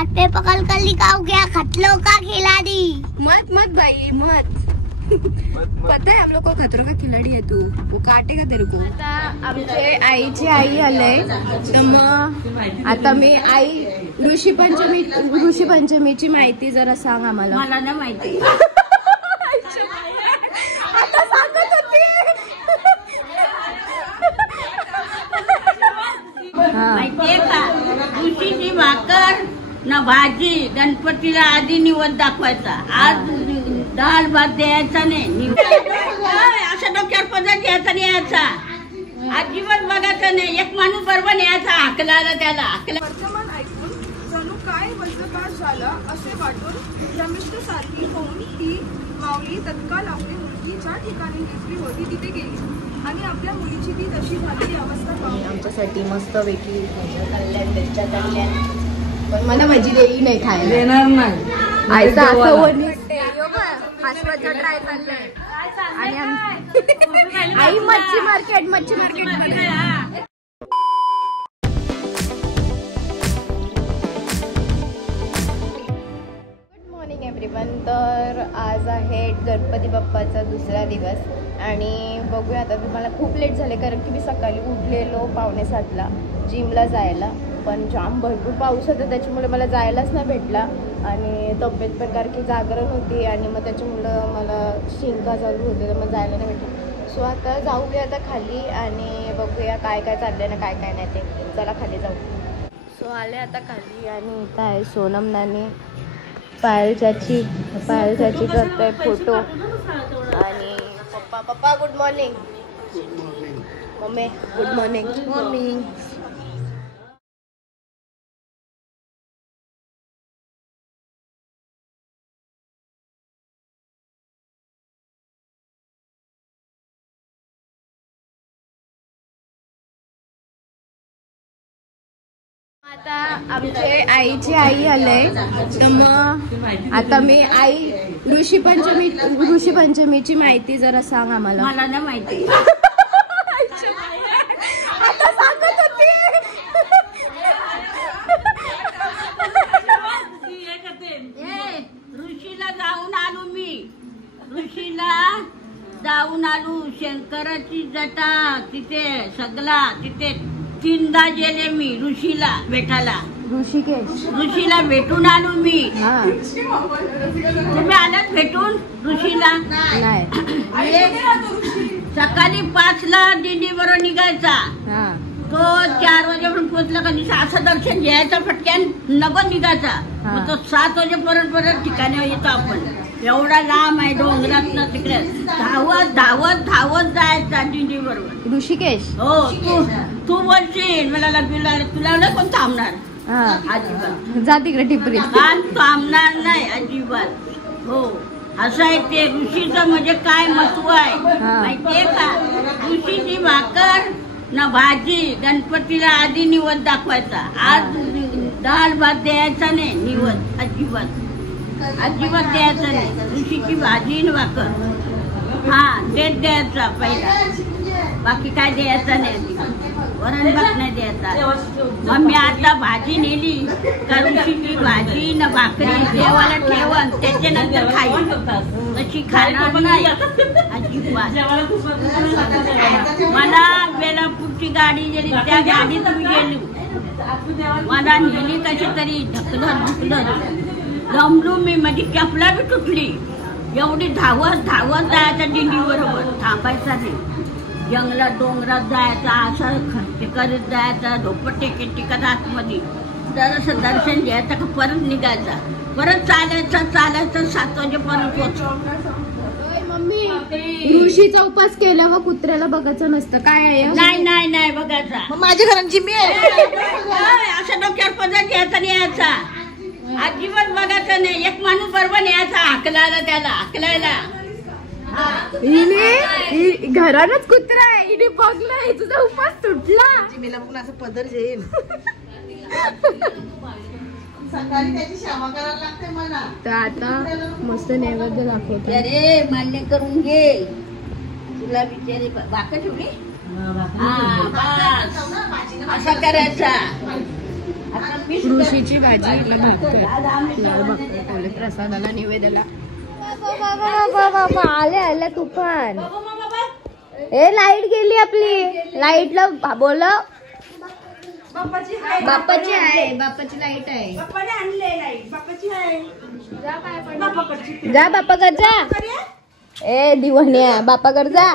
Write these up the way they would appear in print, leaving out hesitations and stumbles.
हाथ पे पकड़ कर लिखाओ क्या खतरों का खिलाड़ी। मत मत भाई मत पता है हम लोग को खतरों का खिलाड़ी है तू, वो काटेगा तेरे को। आता आमचे आईची आई आलंय तर मग आता मी आई ऋषी पंचमीची माहिती जरा सांग आम्हाला। मला ना माहिती आता सांगत होती। माहितीये का ऋषीची भाकर ना भाजी गणपतीला आधी निवद दाखवायचा। आज डाळ भात द्यायचा नाही, असं डोक्यावर पदर घ्यायचा नाही, यायचा अजिबात बघायचं नाही। एक माणूस बरोबर न्यायचा हाकलायला त्याला वर्तमान ऐकून जणू काय वज्रपात झाला असे वाटून रमिष्ठ सारखी होऊन ती माऊली तत्काळ आपली मुलगी ज्या ठिकाणी घेतली होती तिथे गेली आणि आपल्या मुलीची ती तशी झालेली अवस्था पाहून आमच्यासाठी मस्त वेगळी पण मला भजी देई नाही खायला देणार नाही। आईचा असं ट्राय करलंय आणि आई मच्छी मार्केट मध्ये एव्हरीवन। तर आज आहे गणपती बाप्पाचा दुसरा दिवस आणि बघूया आता तुम्हाला खूप लेट झाले कारण की मी सकाळी उठलेलो 6:45ला जिमला जायला, पण जाम भरपूर पाऊस होता त्याच्यामुळे मला जायलाच नाही भेटला आणि तब्येत पण कारण की जागरण होती आणि मग त्याच्यामुळं मला शिंका चालू होते तर मग जायला नाही भेटलं। सो आता जाऊया आता खाली आणि बघूया काय काय चाललंय ना काय काय नाही ते। चला खाली जाऊ। सो आले आता खाली आणि इथं आहे सोनम नानी पायल चाची करतोय फोटो आणि पप्पा good morning, mummy good morning. आता आमचे आईची आई आलंय तर मग आता मी आई ऋषी पंचमीची माहिती जरा सांग आम्हाला। मला ना माहिती आता सांगत होती। ऋषीला जाऊन आलो मी, शंकराची जटा तिथे सगळा तिथे 3दा गेले मी ऋषीला भेटायला। ऋषीला भेटून आलो मी। तुम्ही आलात भेटून ऋषीला? सकाळी 5ला दिंडी बरोबर निघायचा, तो 4 वाजेपर्यंत पोहोचला का असं दर्शन घ्यायचं फटक्यान नगो निघायचा, मग तो 7 वाजेपर्यंत परत ठिकाणी येतो आपण। एवढा लांब आहे डोंगरात ना तिकडे धावत जायचा दिंडी बरोबर। ऋषिकेश हो तू बोलशील मला लग्नाला तुला नाही कोण थांबणार अजिबात, जा तिकडे टिपरीत थांबणार नाही अजिबात। हो असं आहे ते ऋषीचं म्हणजे काय महत्व आहे माहितीये का? ऋषीची भाकर ना भाजी गणपतीला आधी निवद दाखवायचा। आज डाळ भात द्यायचा नाही, निवद अजिबात द्यायचा नाही। ऋषीची भाजी न भाकर तेच द्यायचा पहिला, बाकी काय द्यायचं नाही, वरण भात नाही द्यायचा। मग मी आता भाजी नेली का ऋषीची भाजी न भाकरी देवाला ठेवण त्याच्यानंतर खाई, तशी खाणार नाही अजिबात। मला बेलापूरची गाडी गेली त्या गाडीत मी गेली, मला नेली कशी तरी ढकलत दमलो मी, माझी चपला बी तुटली। एवढी धावत जायचं दिंडी बरोबर, थांबायचा नाही। जंगलात डोंगरात जायचा, असं खर्च करत जायचा, धोपट टेकत आतमध्ये जरासं दर्शन घ्यायचं का परत निघायचा, परत चालायचं 7 वाजेपर्यंत पोहोच। मम्मी ऋषीचा उपास केला व कुत्र्याला बघायचं नसतं काय आहे? नाही बघायचा। माझ्या घरांची मी असं डोक्यावर पदर घ्यायचा नाही, यायचा अजिबात बघायचं नाही। एक माणूस बरोबर न्यायचा हाकलायला त्याला हिने घरानच कुत्रा आहे, हिने बघलाय तुझा उपास तुटला। मला बघून असं पदर घेईल सकाळी त्याची क्षमा करायला लागते मला। तर आता मस्त नैवेद्य दाखवतो। अरे मान्य करून घे, तुला बिचारी भाकर ठेवली असा करायचा। ऋषीची भाजी भाकर प्रसादाला निवेदला. आले तुफान. ए लाईट गेली आपली. लाईटला बोल. बाप्पाची आहे. बाप्पाची लाईट आहे. जा बाप्पाकडे जा. ए दिवाण्या बाप्पाकडे जा.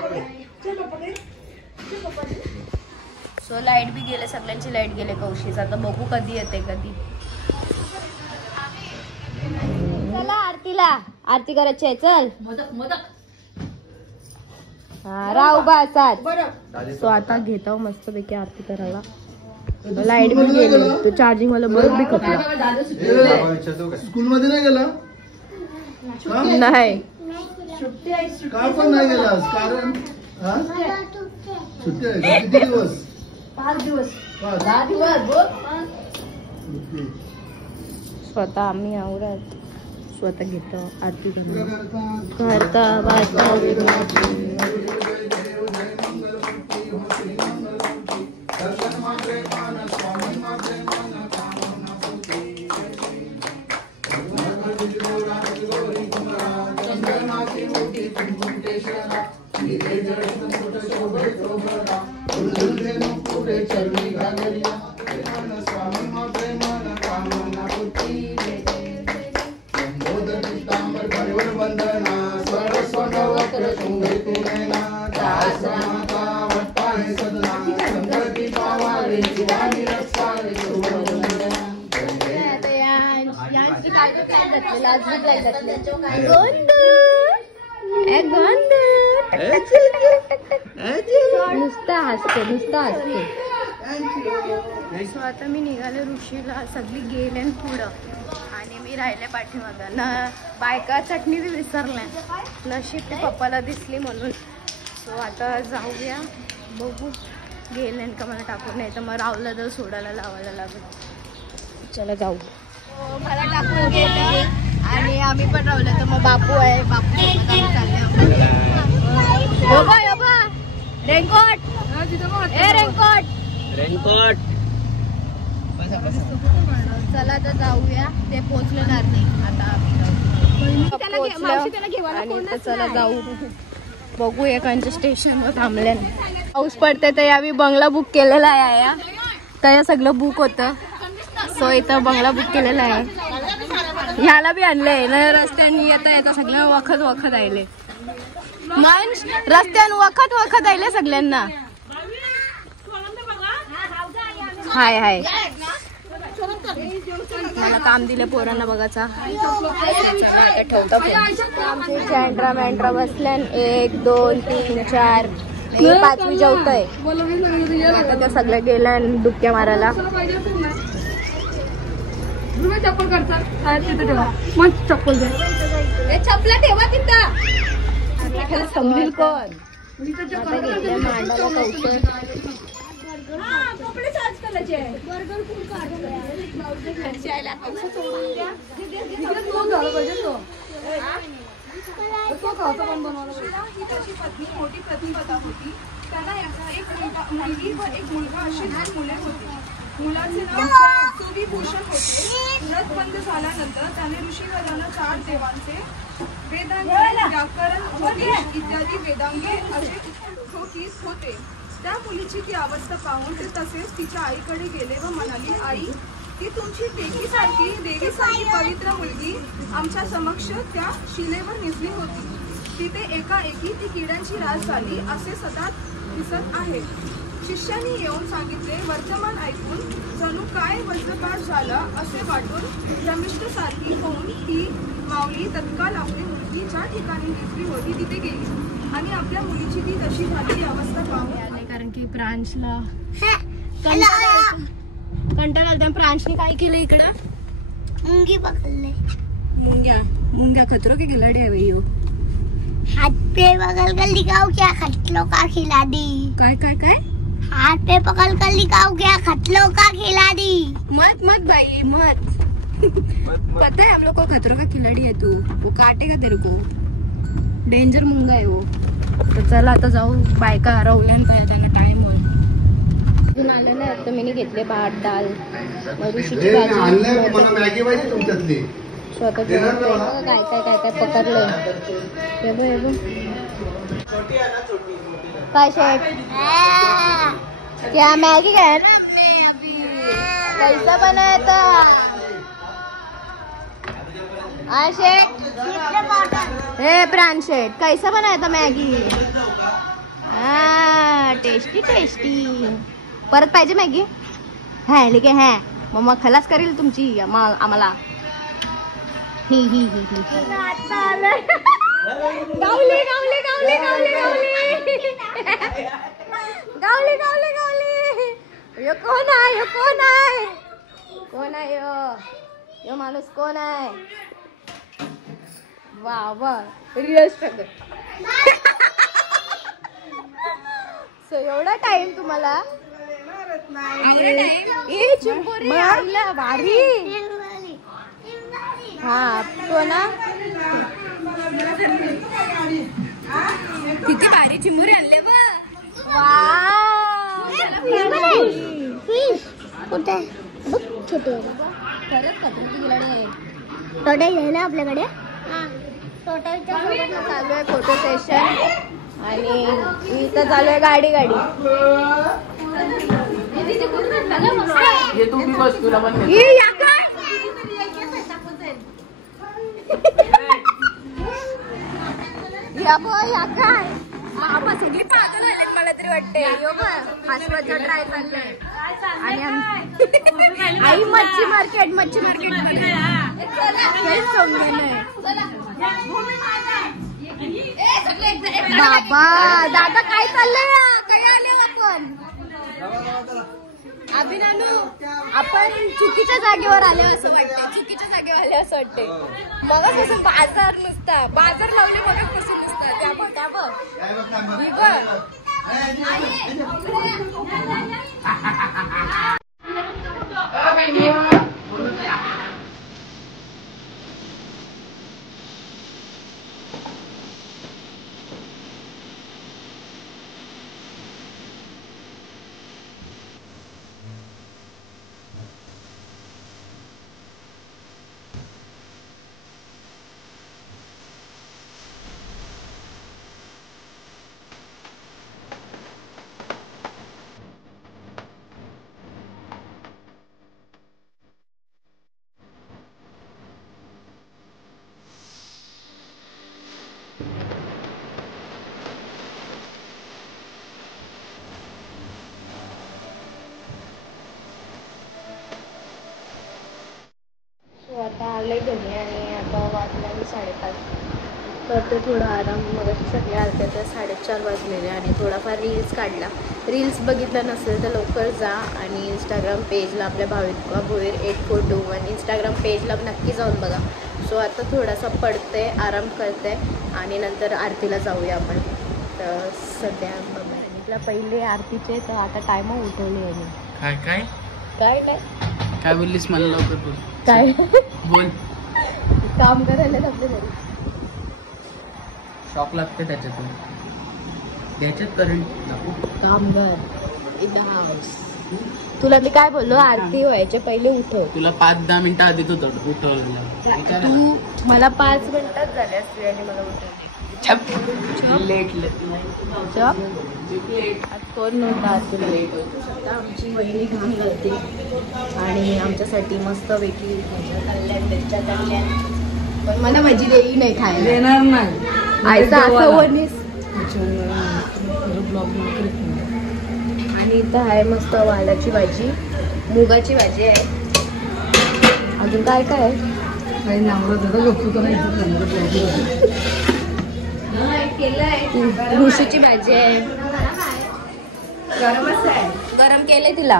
सो लाईट बी गेले. सगळ्यांची लाईट गेले कौशीच. आता बघू कधी येते कधी. चला आरतीला. आरती करायची आहे. चल हा राव बासात. सो आता घेतो मस्त पैकी आरती करायला. लाईट बी गेली. तो चार्जिंग वाला बल्ब बी खपला. स्कूल मध्ये नाही गेला? नाही का पण नाही गेलास? कारण सुट्टी आहे. किती दिवस? 5 दिवस. 10 दिवस. स्वतः आम्ही आवडत स्वतः घेतो आरती करता वाचता. नुसता हसते. सो आता मी निघाले ऋषीला. सगळी गेले पुढं आणि मी राहिले पाठीमागं. ना बायका चटणी बी विसरल्या. नशीब ते पप्पाला दिसली म्हणून. सो आता जाऊया. बघू गेले का मला टाकून. नाही तर मग रावलं तर सोडायला लावायला लागेल. चला जाऊ. मला टाकून गेलं आणि आम्ही पण रावलं. तर मग बापू आहे. बापू रेनकोट. ए रेनकोट. चला तर जाऊया. ते पोहोचणार नाही आता. आणि चला जाऊ. बघू एकांच्या स्टेशनवर थांबल्याने. पाऊस पडते तर यावी बंगला बुक केलेला आहे. तर सगळं बुक होतं. सो इथं बंगला बुक केलेला आहे. ह्याला बी आणलंय ना. रस्त्याने येता सगळं वखत आले. रस्त्यान वखत आले सगळ्यांना. हाय मला काम दिले पोरांना बघायचा. ठेवता मँट्रा बसल्यान. 1 2 3 4 5वी जेवतय. आता त्या सगळ्या गेल्या डुबक्या मारायला. चप्पल करतात तिथं ठेवा. मग चप्पल चपला ठेवा तिथं. समजेल कोण. मांडाला मोठी प्रतिभा होती. त्यांना एक मुलगी व एक मुलगा अशी 2 मुले होती. मुलाचे नाव सुविभूषण होते. व्रत बंद झाल्यानंतर त्याने ऋषीवरांना 4 देवांचे वेदांगे, व्याकरण, उपदेश इत्यादी वेदांगे असे ठोकीस होते. त्या मुलीची ती अवस्था पाहून ते तसेच तिच्या आईकडे गेले व म्हणाली, आई, ती तुमची टेकीसारखी देवीसारखी पवित्र मुलगी आमच्या समक्ष त्या शिलेवर निजली होती. तिथे एकाएकी ती किड्यांची रास झाली असे सदा दिसत आहे. शिष्याने येऊन सांगितले. वर्तमान ऐकून जणू काय वज्रपात झाला असे वाटून रमिष्ठसारखी होऊन ती माऊली तत्काळ आपली मुलगी ज्या ठिकाणी निजली होती तिथे गेली आणि आपल्या मुलीची ती तशी झालेली अवस्था पाहून आली. कारण की प्रांशला कंटाळा आला. प्रांशने काय केलं इकडं. मुंगी पकडले. मुंग्या खतरो के खिलाडी है भैया. हाथ पे पकड़ कर दिखाओ क्या खटलो का खिला दी. काय हाथ पे पकड़ कर दिखाओ क्या खटलो का खिला दी. मत भाई मत. पता है हम लोग को खतरों का खिलाड़ी है तू. वो काटेगा तेरे को. डेंजर मुंगा है वो. तर चला आता जाऊ. बायका राहुल्यान त्यांना टाइम वर आलेला आहे. तर मी घेतले भात डाल ऋषीची भाजी आणलंय तुम्हाला मॅगी पाहिजे तुमच्यातली स्वतः काय काय काय काय पकडलंय हे बघ हे बघ काय शेट क्या मैगी है ना कैसा बनाया था शेट हे प्राण शेट कैसा बनाया था मैगी टेस्टी टेस्टी परत पाहिजे मॅगी है लेके है मम्मा खलास करेल तुमची आम्हाला ही ही ही ही गावली गावली गावली गावली गावली गावली गावली गावली यो कोण आहे यो कोण आहे कोण आहे यो माणूस कोण आहे वा वा रिअल स्ट्रगल सो एवढा टाइम तुम्हाला ए चिंबोरी आईला भारी हा तो ना किती भारी चिंबोरी आणले बघ कुठे बघ छोटे खरंच कचऱ्याची गिलाडी आहे छोटे आहे ना आपल्याकडे चालू आहे फोटो सेशन आणि इथं चालू आहे गाडी गाडी काय सगळी पागल आले मला तरी वाटते हास्याचा ट्राय चाललंय आणि आई मच्छी मार्केट बाबा दादा काय चाललंय काय आले आपण अभिनानू आपण चुकीच्या जागेवर आले असं वाटतं चुकीच्या जागेवर आले असं वाटते मग कसं बाजार नुसता बाजार लावले मग कसं नुसतं त्या बघ आता आलंय घरी आणि आता वाजले 5:30 करते थोडा आराम मग सगळे आलते तर 4:30 वाजलेले आणि थोडाफार रील्स काढला रील्स बघितलं नसेल तर लवकर जा आणि इंस्टाग्राम पेजला आपल्या भाविका भोईर 8421 इंस्टाग्राम पेजला नक्की जाऊन बघा सो आता थोडासा पडते आराम करते आणि नंतर आरतीला जाऊया आपण तर सध्या बघा आपल्या पहिले आरतीचे तर आता टायम उठवले आहे काय काय काय नाही काय बोललीस मला लवकर बोल काय बोल काम करायला आपल्या घरी शॉक लागते त्याच्यातून त्याच्यात करंट कामगार इन द हाऊस तुला मी काय बोललो आरती व्हायच्या पहिले उठव तुला 5-10 मिनिटं आधीच उठवलं तू मला 5 मिनिटात झाले असते आणि मला उठवले लेट आज कोण नव्हता आज तुला लेट आता आमची वहिनी घाम घालते आणि आमच्यासाठी मस्त वेगळी कल्याण पण मला माझी देई नाही खायला येणार नाही आईचा असं वनीस आणि इथं आहे मस्त वालाची भाजी मुगाची भाजी आहे अजून काय काय आहे ऋषीची भाजी आहे गरम केलंय तिला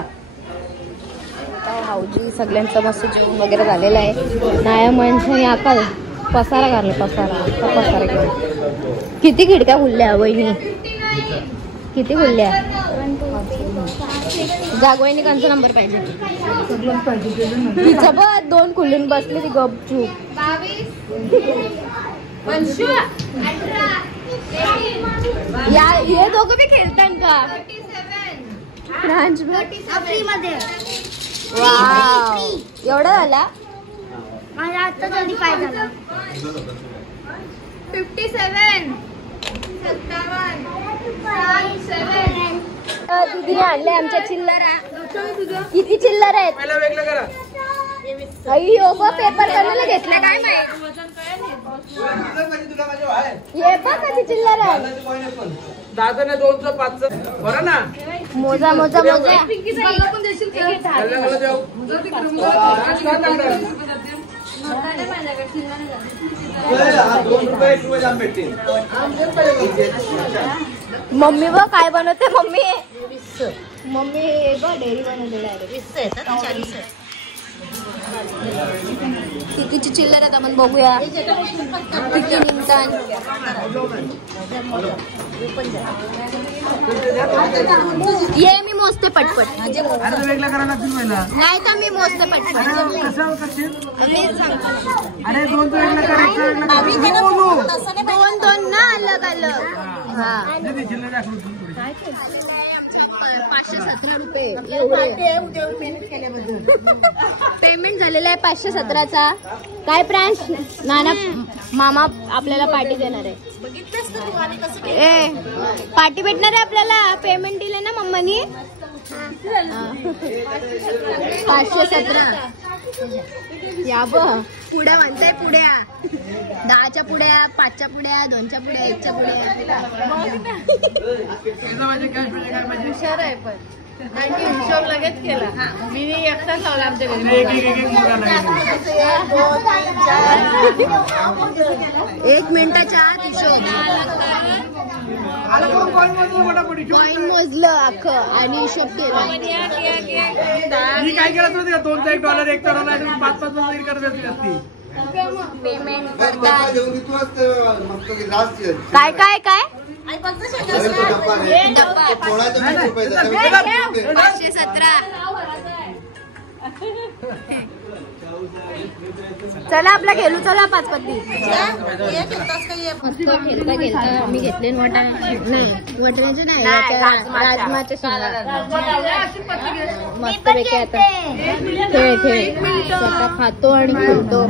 भाऊजी सगळ्यांचं मस्त जेवण वगैरे झालेलं आहे नाया माणसाने आकाल पसारा घालला पसारा घेऊन किती खिडक्या खुलल्या वहिनी किती खुलल्या जागवहिनी कांचा नंबर पाहिजे तिचं बघ 2 खुलून बसली ती गपचूप या हे दोघं बी खेळतात का वाव एवढा झाला. माझा आता 25 झाला. 57 दीदीने आणले आमच्या चिल्लरा. किती चिल्लर आहेत? अय्यो गो पेपर कोणाला घेतला काय माहित. हे बघ किती चिल्लर आहे. दादाने 2चं 5चं बरं ना. मोजा मोजा मोजा. मम्मी बघ काय बनवते मम्मी. मम्मी बघ डेअरी बनवते डायरेक्ट. कितीची चिल्लर आहेत आपण बघूया किती निघतात. ये मी मोजते पटपट. नाही तर मी मोजते पटपट. दोन दोन ना अलग अलग. हा 517 रुपये पेमेंट झालेला आहे 517चा. काय प्रांश नाना मामा आपल्याला पार्टी देणार आहे. ए पार्टी भेटणार आहे आपल्याला. पेमेंट दिले ना मम्मानी. 517 या ब पुड्या म्हणताय. पुड्या 10च्या पुड्या 5च्या पुड्या 2च्या पुड्या 1च्या पुड्या. हुशार आहे पण त्यांनी हिशोब लगेच केला. मी एकटाच लावला आमच्या घरी. 1 मिनिटाच्या आत हिशोब. कॉईन मोजलं अख्खं आणि हिशोब केला. मी काय केलं होतं का $2चा $1 $1 5-5 करत असती. पेमेंट काय काय काय 517. चला आपला खेळू. चला 5 पत्ती. मस्त खेळता खेळता आम्ही घेतले वटण्याचे नाही राजमाच्या शेंगा. मस्त पैकी आता खेळ स्वतः खातो आणि खेळतो.